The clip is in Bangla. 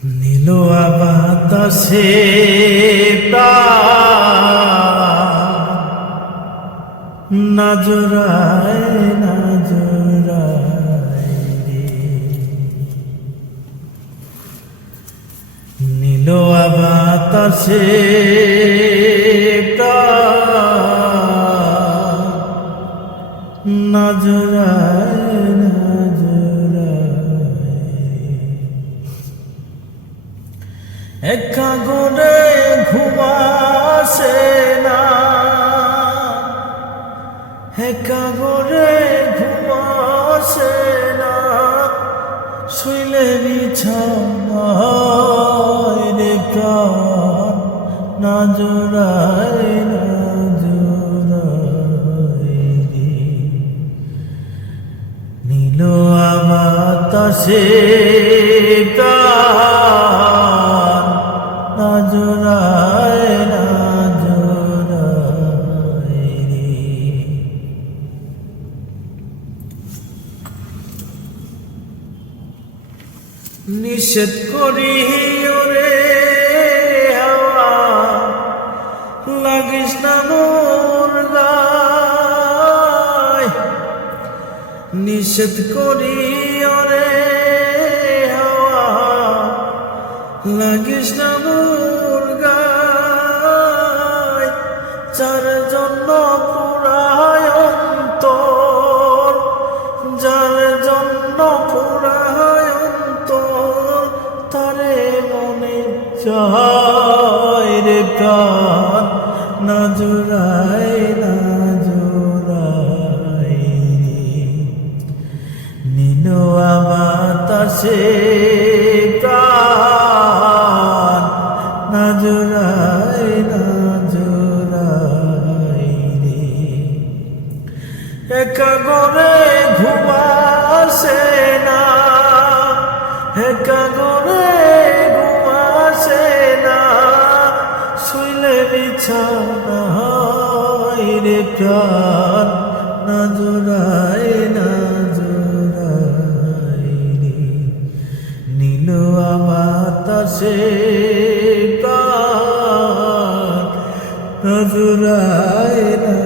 নীল বাতাসে না জোড়ায় না জোড়ায় রে, নীল বাতাসে না জোড়ায় না একা গোরে ঘুমাসে না, একা গোরে ঘুমাসে না, শুইলে বিছানায় রে প্রাণ না জোড়ায় না জোড়ায় রে, নীল বাতাসে না জোড়ায় না জোড়ায় রে। নিষেধ করি ওরে হাওয়া, লাগিস না মোর গায়, নিষেধ করি ওরে হাওয়া, লাগিস না মোর গায়, যার জন্য পুরায় অন্তর, যার জন্য পুরায় অন্তর, তারে মনে চায় রে প্রাণ না জোড়ায় না জোড়ায় রে, নীল বাতাসে না জোড়ায় না জোড়ায় রে, একা গোরে ঘুমাসে না, একা গোরে ঘুমাসে না, শুইলে বিছানায় রে প্রাণ না জোড়ায় না জোড়ায় রে, নীল বাতাসে না জোড়ায় না